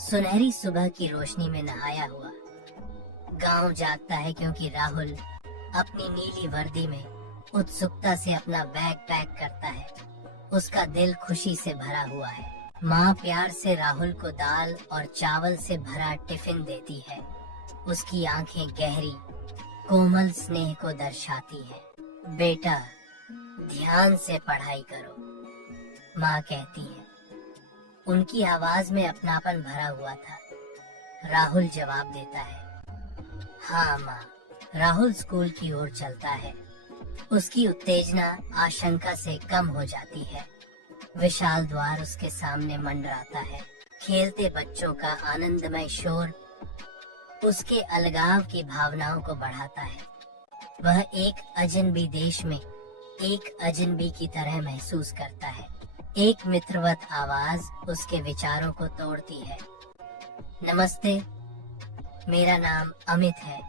सुनहरी सुबह की रोशनी में नहाया हुआ गांव जागता है क्योंकि राहुल अपनी नीली वर्दी में उत्सुकता से अपना बैग पैक करता है। उसका दिल खुशी से भरा हुआ है। माँ प्यार से राहुल को दाल और चावल से भरा टिफिन देती है। उसकी आंखें गहरी कोमल स्नेह को दर्शाती है। बेटा, ध्यान से पढ़ाई करो, माँ कहती है। उनकी आवाज में अपनापन भरा हुआ था। राहुल जवाब देता है, हाँ माँ। राहुल स्कूल की ओर चलता है। उसकी उत्तेजना आशंका से कम हो जाती है। विशाल द्वार उसके सामने मंडराता है। खेलते बच्चों का आनंदमय शोर उसके अलगाव की भावनाओं को बढ़ाता है। वह एक अजनबी देश में एक अजनबी की तरह महसूस करता है। एक मित्रवत आवाज उसके विचारों को तोड़ती है। नमस्ते, मेरा नाम अमित है।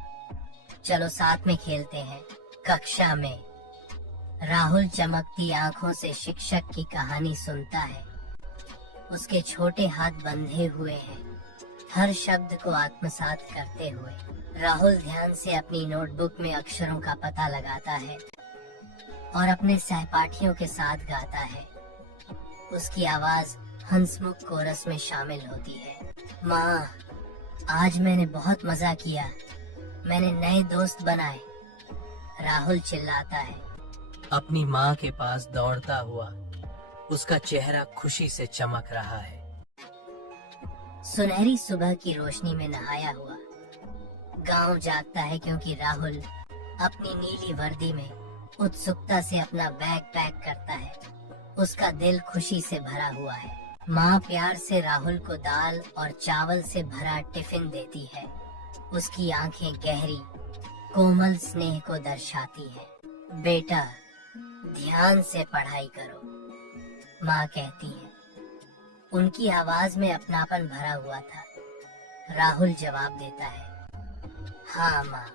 चलो साथ में खेलते हैं। कक्षा में राहुल चमकती आंखों से शिक्षक की कहानी सुनता है। उसके छोटे हाथ बंधे हुए हैं, हर शब्द को आत्मसात करते हुए। राहुल ध्यान से अपनी नोटबुक में अक्षरों का पता लगाता है और अपने सहपाठियों के साथ गाता है। उसकी आवाज हंसमुख कोरस में शामिल होती है। माँ, आज मैंने बहुत मजा किया। मैंने नए दोस्त बनाए, राहुल चिल्लाता है। अपनी माँ के पास दौड़ता हुआ उसका चेहरा खुशी से चमक रहा है। सुनहरी सुबह की रोशनी में नहाया हुआ गांव जागता है क्योंकि राहुल अपनी नीली वर्दी में उत्सुकता से अपना बैग पैक करता है। उसका दिल खुशी से भरा हुआ है। माँ प्यार से राहुल को दाल और चावल से भरा टिफिन देती है। उसकी आंखें गहरी कोमल स्नेह को दर्शाती है। बेटा, ध्यान से पढ़ाई करो, माँ कहती है। उनकी आवाज में अपनापन भरा हुआ था। राहुल जवाब देता है, हाँ माँ।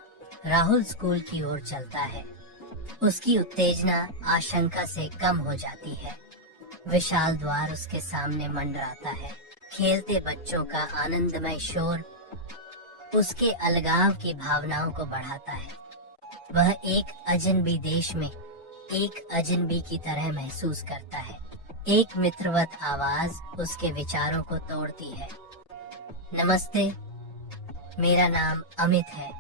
राहुल स्कूल की ओर चलता है। उसकी उत्तेजना आशंका से कम हो जाती है। विशाल द्वार उसके सामने मंडराता है। खेलते बच्चों का आनंदमय शोर उसके अलगाव की भावनाओं को बढ़ाता है। वह एक अजनबी देश में एक अजनबी की तरह महसूस करता है। एक मित्रवत आवाज उसके विचारों को तोड़ती है। नमस्ते, मेरा नाम अमित है।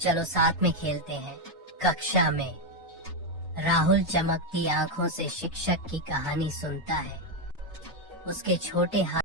चलो साथ में खेलते हैं। कक्षा में राहुल चमकती आंखों से शिक्षक की कहानी सुनता है। उसके छोटे हाथ